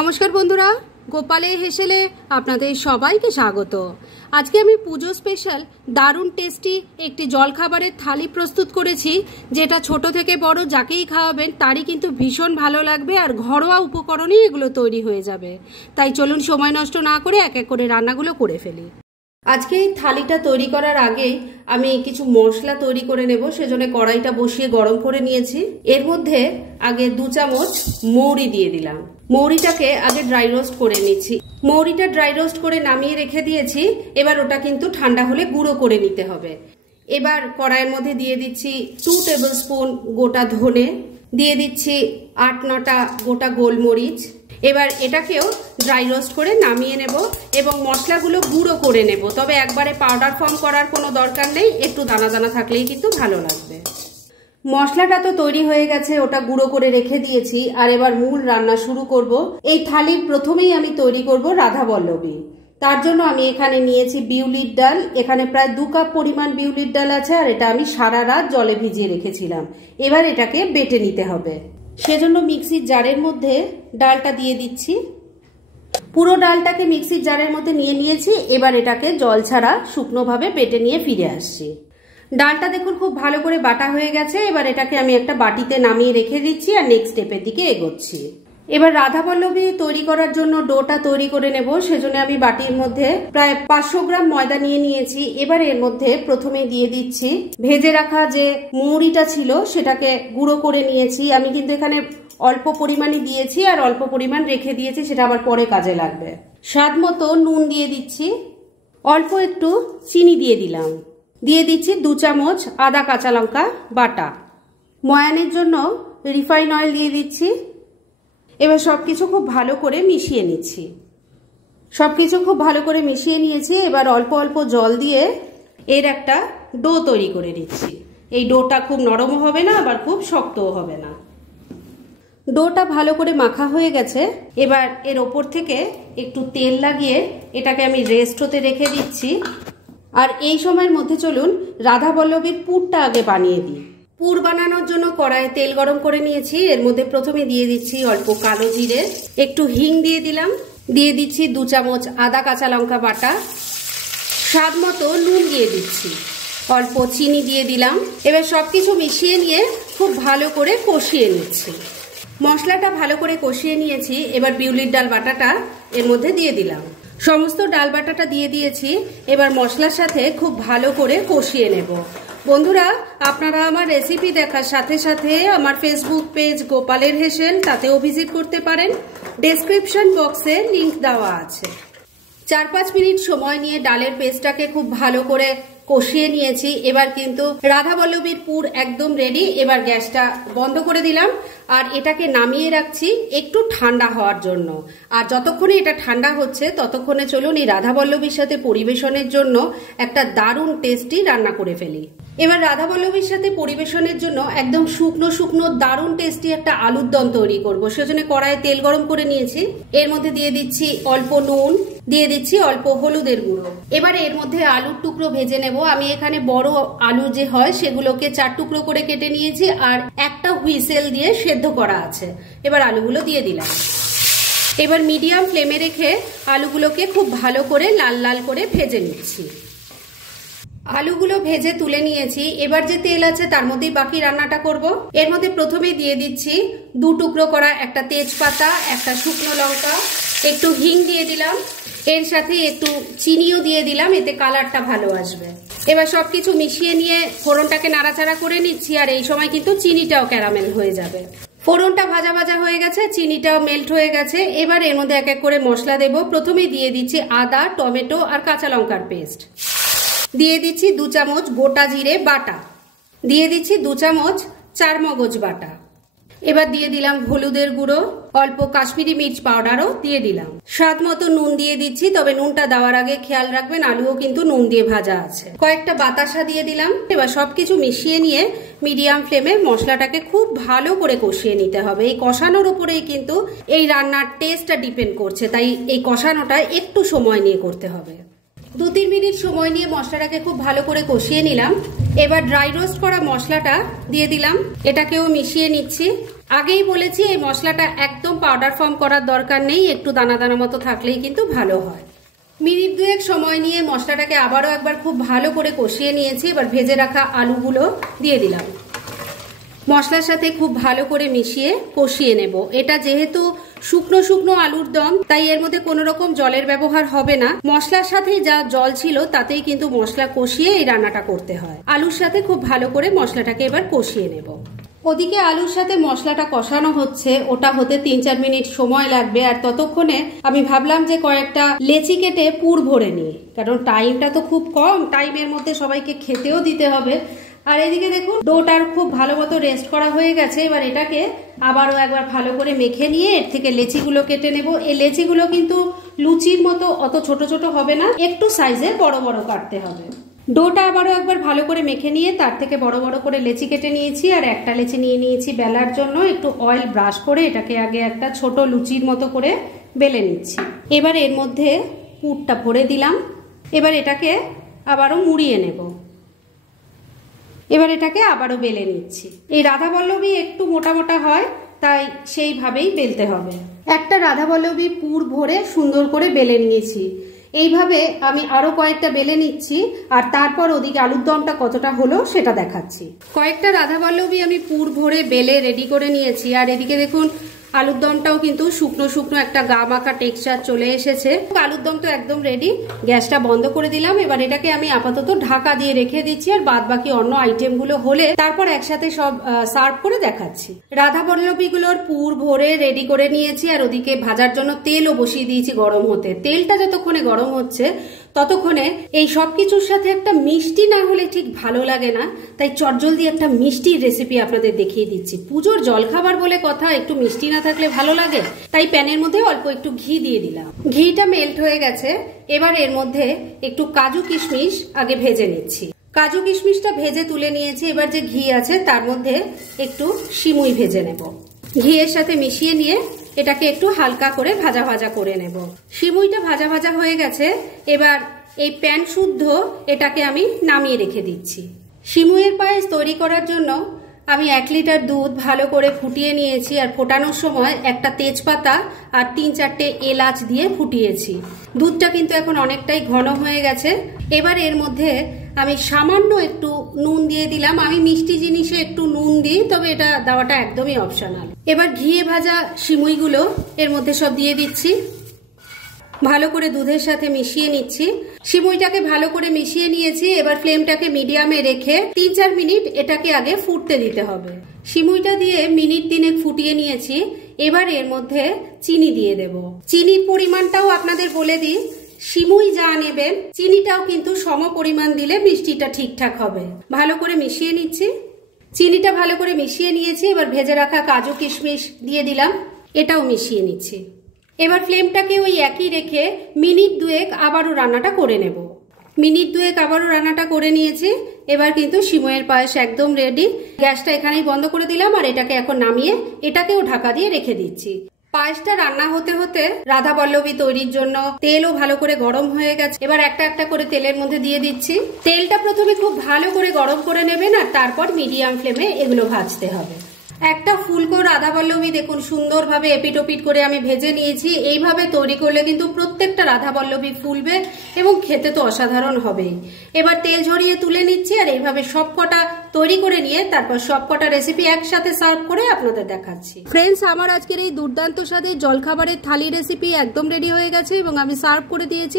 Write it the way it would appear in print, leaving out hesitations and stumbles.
নমস্কার বন্ধুরা, গোপালের হেসেলে আপনাদের সবাইকে স্বাগত। আজকে আমি পুজো স্পেশাল দারুণ টেস্টি একটি জলখাবারের থালি প্রস্তুত করেছি, যেটা ছোট থেকে বড় যাকেই খাওয়াবেন তারই কিন্তু ভীষণ ভালো লাগবে আর ঘরোয়া উপকরণেই এগুলো তৈরি হয়ে যাবে। তাই চলুন সময় নষ্ট না করে এক এক করে রান্নাগুলো করে ফেলি। আজকে এই থালিটা তৈরি করার আগেই আমি কিছু মশলা তৈরি করে নেব, সেজন্য কড়াইটা বসিয়ে গরম করে নিয়েছি। এর মধ্যে আগে 2 চামচ মৌরি দিয়ে দিলাম। মৌরিটাকে আগে ড্রাই রোস্ট করে নিচ্ছি। মৌরিটা ড্রাই রোস্ট করে নামিয়ে রেখে দিয়েছি। এবার ওটা কিন্তু ঠান্ডা হলে গুঁড়ো করে নিতে হবে। এবার কড়াইয়ের মধ্যে দিয়ে দিচ্ছি 2 টেবিল স্পুন গোটা ধনে, দিয়ে দিচ্ছি 8-9টা গোটা গোলমরিচ। এবার এটাকেও ড্রাই রোস্ট করে নামিয়ে নেব এবং মশলাগুলো গুঁড়ো করে নেব। তবে একবারে পাউডার ফর্ম করার কোনো দরকার নেই, একটু দানা দানা থাকলেই কিন্তু ভালো লাগবে। মশলাটা তো তৈরি হয়ে গেছে, ওটা গুঁড়ো করে রেখে দিয়েছি। আর এবার মূল রান্না শুরু করব। এই থালির প্রথমেই আমি তৈরি করব রাধাবল্লভী। তার জন্য আমি এখানে নিয়েছি বিউলির ডাল। এখানে প্রায় 2 কাপ পরিমাণ বিউলির ডাল আছে, আর এটা আমি সারা রাত জলে ভিজিয়ে রেখেছিলাম। এবার এটাকে বেটে নিতে হবে। সেজন্য মিক্সির জারের মধ্যে ডালটা দিয়ে দিচ্ছি। পুরো ডালটাকে মিক্সির জারের মধ্যে নিয়ে নিয়েছি। এবার এটাকে জল ছাড়া শুকনোভাবে বেটে নিয়ে ফিরে আসছি। ডালটা দেখুন খুব ভালো করে বাটা হয়ে গেছে। এবার এটাকে আমি একটা বাটিতে নামিয়ে রেখে দিচ্ছি আর নেক্সট স্টেপের দিকে এগোচ্ছি। এবার রাধাবল্লভী তৈরি করার জন্য ডোটা তৈরি করে নেব। সেজন্য আমি বাটির মধ্যে প্রায় 500 গ্রাম ময়দা নিয়ে নিয়েছি। এবার এর মধ্যে প্রথমে দিয়ে দিচ্ছি ভেজে রাখা যে মৌরিটা ছিল, সেটাকে গুঁড়ো করে নিয়েছি। আমি কিন্তু এখানে অল্প পরিমাণে দিয়েছি আর অল্প পরিমাণ রেখে দিয়েছি, সেটা আবার পরে কাজে লাগবে। স্বাদ মতো নুন দিয়ে দিচ্ছি, অল্প একটু চিনি দিয়ে দিলাম, দিয়ে দিচ্ছি 2 চামচ আদা কাঁচা লঙ্কা বাটা। ময়ানের জন্য রিফাইন অয়েল দিয়ে দিচ্ছি। এবার সবকিছু খুব ভালো করে মিশিয়ে নিচ্ছি। সবকিছু খুব ভালো করে মিশিয়ে নিয়েছি। এবার অল্প অল্প জল দিয়ে এর একটা ডো তৈরি করে নিচ্ছি। এই ডোটা খুব নরমও হবে না, আবার খুব শক্তও হবে না। ডোটা ভালো করে মাখা হয়ে গেছে। এবার এর ওপর থেকে একটু তেল লাগিয়ে এটাকে আমি রেস্ট হতে রেখে দিচ্ছি। আর এই সময়ের মধ্যে চলুন রাধাবল্লভীর পুরটা আগে বানিয়ে দিই। পুর বানানোর জন্য কড়াইয়ে তেল গরম করে নিয়েছি। এর মধ্যে প্রথমে দিয়ে দিচ্ছি অল্প কালো জিরে, একটু হিং দিয়ে দিলাম, দিয়ে দিচ্ছি 2 চামচ আদা কাঁচা লঙ্কা বাটা, স্বাদ মতো নুন দিয়ে দিচ্ছি, অল্প চিনি দিয়ে দিলাম। এবার সবকিছু মিশিয়ে নিয়ে খুব ভালো করে কষিয়ে নিচ্ছি। মশলাটা ভালো করে কষিয়ে নিয়েছি। এবার বিউলির ডাল বাটাটা এর মধ্যে দিয়ে দিলাম। সমস্ত ডাল বাটাটা দিয়ে দিয়েছি। এবার মশলার সাথে খুব ভালো করে কষিয়ে নেব। বন্ধুরা, আপনারা আমার রেসিপি দেখার সাথে সাথে আমার ফেসবুক পেজ গোপালের হেসেল, তাতেও ভিজিট করতে পারেন। ডেসক্রিপশন বক্সে লিংক দেওয়া আছে। 4-5 মিনিট সময় নিয়ে ডালের পেস্টটাকে খুব ভালো করে কষিয়ে নিয়েছি। এবার কিন্তু রাধাবল্লভীর পুর একদম রেডি। এবার গ্যাসটা বন্ধ করে দিলাম আর এটাকে নামিয়ে রাখছি একটু ঠান্ডা হওয়ার জন্য। আর যতক্ষণে এটা ঠান্ডা হচ্ছে ততক্ষণে চলুন এই রাধাবল্লভীর সাথে পরিবেশনের জন্য একটা দারুণ টেস্টি রান্না করে ফেলি। এবার রাধাবল্লভীর সাথে পরিবেশনের জন্য একদম শুকনো শুকনো দারুণ টেস্টি একটা আলুর দম তৈরি করব। সেজন্য কড়াইয়ে তেল গরম করে নিয়েছি। এর মধ্যে দিয়ে দিচ্ছি অল্প নুন, দিয়ে দিচ্ছি অল্প হলুদের গুঁড়ো। এবারে এর মধ্যে আলুর টুকরো ভেজে নেব। আমি এখানে বড় আলু যে হয় সেগুলোকে 4 টুকরো করে কেটে নিয়েছি আর একটা হুইসেল দিয়ে সেদ্ধ করা আছে। এবার আলুগুলো দিয়ে দিলাম। এবার মিডিয়াম ফ্লেমে রেখে আলুগুলোকে খুব ভালো করে লাল লাল করে ভেজে নিচ্ছি। আলুগুলো ভেজে তুলে নিয়েছি। এবার যে তেল আছে তার মধ্যেই বাকি রান্নাটা করব। এর মধ্যে প্রথমে দিয়ে দিচ্ছি 2 টুকরো করা একটা তেজপাতা, একটা শুকনো লঙ্কা, একটু হিং দিয়ে দিলাম। এর সাথে একটু চিনিও দিয়ে দিলাম, এতে কালারটা ভালো আসবে। এবার সবকিছু মিশিয়ে নিয়ে ফোড়নটাকে নাড়াচাড়া করে নিচ্ছি। আর এই সময় কিন্তু চিনিটাও ক্যারামেল হয়ে যাবে। ফোড়নটা ভাজা ভাজা হয়ে গেছে, চিনিটাও মেল্ট হয়ে গেছে। এবার এর মধ্যে এক এক করে মশলা দেব। প্রথমে দিয়ে দিচ্ছি আদা, টমেটো আর কাঁচা লঙ্কার পেস্ট, দিয়ে দিচ্ছি 2 চামচ গোটা জিরে বাটা, দিয়ে দিচ্ছি 2 চামচ চারমগজ বাটা। এবার দিয়ে দিলাম হলুদের গুঁড়ো, অল্প কাশ্মীরি মির্চ পাউডারও দিয়ে দিলাম। স্বাদ মতো নুন দিয়ে দিচ্ছি, তবে নুনটা দেওয়ার আগে খেয়াল রাখবেন আলুও কিন্তু নুন দিয়ে ভাজা আছে। কয়েকটা বাতাসা দিয়ে দিলাম। এবার সবকিছু মিশিয়ে নিয়ে মিডিয়াম ফ্লেমে মশলাটাকে খুব ভালো করে কষিয়ে নিতে হবে। এই কষানোর উপরেই কিন্তু এই রান্নার টেস্টটা ডিপেন্ড করছে, তাই এই কষানোটা একটু সময় নিয়ে করতে হবে। 2-3 মিনিট সময় নিয়ে মশলাটাকে খুব ভালো করে কষিয়ে নিলাম। এবার ড্রাই রোস্ট করা মশলাটা দিয়ে দিলাম, এটাকেও মিশিয়ে নিচ্ছি। আগেই বলেছি এই মশলাটা একদম পাউডার ফর্ম করার দরকার নেই, একটু দানা দানা মতো থাকলেই কিন্তু ভালো হয়। মিনিট 2 সময় নিয়ে মশলাটাকে আবারও একবার খুব ভালো করে কষিয়ে নিয়েছি। এবার ভেজে রাখা আলুগুলো দিয়ে দিলাম, মশলার সাথে খুব ভালো করে মিশিয়ে কষিয়ে নেব। এটা যেহেতু শুকনো শুকনো আলুর দম, তাই এর মধ্যে কোনো রকম জলের ব্যবহার হবে না। মশলার সাথে যা জল ছিল তাতেই কিন্তু মশলা কষিয়ে এই রান্নাটা করতে হয়। আলুর সাথে খুব ভালো করে মশলাটাকে এবার কষিয়ে নেব। ওদিকে আলুর সাথে মশলাটা কষানো হচ্ছে, ওটা হতে 3-4 মিনিট সময় লাগবে। আর ততক্ষণে আমি ভাবলাম যে কয়েকটা লেচি কেটে পুর ভরে নিই, কারণ টাইমটা তো খুব কম, টাইমের মধ্যে সবাইকে খেতেও দিতে হবে। আর এদিকে দেখুন ডোটার খুব ভালো মতো রেস্ট করা হয়ে গেছে। এবার এটাকে আবারও একবার ভালো করে মেখে নিয়ে এর থেকে লেচিগুলো কেটে নেব। এই লেচিগুলো কিন্তু লুচির মতো অত ছোট ছোট হবে না, একটু সাইজের বড় বড় কাটতে হবে। ডোটা আবারও একবার ভালো করে মেখে নিয়ে তার থেকে বড় বড় করে লেচি কেটে নিয়েছি। আর একটা লেচি নিয়ে নিয়েছি বেলার জন্য। একটু অয়েল ব্রাশ করে এটাকে আগে একটা ছোট লুচির মতো করে বেলে নিচ্ছি। এবার এর মধ্যে পুরটা ভরে দিলাম। এবার এটাকে আবারও মুড়িয়ে নেব। এবার এটাকে আবারও বেলে নিচ্ছি। এই রাধাবল্লভী একটু মোটা মোটা হয়, তাই সেইভাবেই বেলতে হবে। একটা রাধাবল্লভী পুর ভরে সুন্দর করে বেলে নিয়েছি। এইভাবে আমি আরো কয়েকটা বেলে নিচ্ছি, আর তারপর ওদিকে আলুর দমটা কতটা হলো সেটা দেখাচ্ছি। কয়েকটা রাধাবল্লভী আমি পুর ভরে বেলে রেডি করে নিয়েছি। আর এদিকে দেখুন আলুর দমটাও কিন্তু শুকনো শুকনো একটা গা মাখা টেক্সচার চলে এসেছে। আলুর দম তো একদম রেডি। গ্যাসটা বন্ধ করে দিলাম। এবার এটাকে আমি আপাতত ঢাকা দিয়ে রেখে দিচ্ছি, আর বাদ বাকি অন্য আইটেমগুলো হলে তারপর একসাথে সব সার্ভ করে দেখাচ্ছি। রাধাবল্লভীগুলোর পুর ভরে রেডি করে নিয়েছি, আর ওদিকে ভাজার জন্য তেলও বসিয়ে দিয়েছি গরম হতে। তেলটা যতক্ষণে গরম হচ্ছে ততক্ষণে এই সব কিছুর সাথে একটা মিষ্টি না হলে ঠিক ভালো লাগে না, তাই চটজলদি একটা মিষ্টির রেসিপি আপনাদের দেখিয়ে দিচ্ছি। পুজোর জলখাবার বলে কথা, একটু মিষ্টি না থাকলে ভালো লাগে, তাই প্যানের মধ্যে অল্প একটু ঘি দিয়ে দিলাম। ঘিটা মেল্ট হয়ে গেছে। এবার এর মধ্যে একটু কাজু কিশমিশ আগে ভেজে নিচ্ছি। কাজু কিশমিশটা ভেজে তুলে নিয়েছি। এবার যে ঘি আছে তার মধ্যে একটু সিমুই ভেজে নেব। ঘিয়ের সাথে মিশিয়ে নিয়ে এটাকে একটু হালকা করে ভাজা ভাজা করে নেব। সিমুইটা ভাজা ভাজা হয়ে গেছে। এবার এই প্যান শুদ্ধ এটাকে আমি নামিয়ে রেখে দিচ্ছি। সিমুইয়ের পায়েস তৈরি করার জন্য আমি 1 লিটার দুধ ভালো করে ফুটিয়ে নিয়েছি। আর ফোটানোর সময় একটা তেজপাতা আর 3-4টে এলাচ দিয়ে ফুটিয়েছি। দুধটা কিন্তু এখন অনেকটাই ঘন হয়ে গেছে। এবার এর মধ্যে আমি সামান্য একটু নুন দিয়ে দিলাম। আমি মিষ্টি জিনিসে একটু নুন দিই, তবে এটা দেওয়াটা একদমই অপশনাল। এবার ঘিয়ে ভাজা সিমুইগুলো এর মধ্যে সব দিয়ে দিচ্ছি। ভালো করে দুধের সাথে মিশিয়ে নিচ্ছি। সিমুইটাকে ভালো করে মিশিয়ে নিয়েছি। এবার ফ্লেমটাকে মিডিয়ামে রেখে 3-4 মিনিট এটাকে আগে ফুটতে দিতে হবে। সিমুইটা দিয়ে মিনিট 3 ফুটিয়ে নিয়েছি। এবার এর মধ্যে চিনি দিয়ে দেব। চিনির পরিমাণটাও আপনাদের বলে দিই, সিমুই যা নেবেন চিনিটাও কিন্তু সম পরিমাণ দিলে মিষ্টিটা ঠিকঠাক হবে। ভালো করে মিশিয়ে নিচ্ছি। চিনিটা ভালো করে মিশিয়ে নিয়েছি। এবার ভেজে রাখা কাজু কিশমিশ দিয়ে দিলাম, এটাও মিশিয়ে নিচ্ছি। এবার ফ্লেমটাকে ওই একই রেখে মিনিট 2 আবারও রান্নাটা করে নেব। মিনিট 2 আবারও রান্নাটা করে নিয়েছি। এবার কিন্তু সিমুইয়ের পায়েস একদম রেডি। গ্যাসটা এখানেই বন্ধ করে দিলাম, আর এটাকে এখন নামিয়ে এটাকেও ঢাকা দিয়ে রেখে দিচ্ছি। পায়েসটা রান্না হতে হতে রাধাবল্লভী তৈরির জন্য তেলও ভালো করে গরম হয়ে গেছে। এবার একটা একটা করে তেলের মধ্যে দিয়ে দিচ্ছি। তেলটা প্রথমে খুব ভালো করে গরম করে নেবেন, আর তারপর মিডিয়াম ফ্লেমে এগুলো ভাজতে হবে। একটা ফুলকো রাধাবল্লভী দেখুন সুন্দরভাবে এপিটোপিট করে আমি ভেজে নিয়েছি। এইভাবে তৈরি করলে কিন্তু প্রত্যেকটা রাধাবল্লভী ফুলবে এবং খেতে তো অসাধারণ হবেই। এবার তেল ঝরিয়ে তুলে নিচ্ছি, আর এইভাবে সবকটা তৈরি করে নিয়ে তারপর সবকটা রেসিপি একসাথে সার্ভ করে আপনাদের দেখাচ্ছি। ফ্রেন্ডস, আমার আজকের এই দুর্দান্ত স্বাদের জলখাবারের থালি রেসিপি একদম রেডি হয়ে গেছে এবং আমি সার্ভ করে দিয়েছি।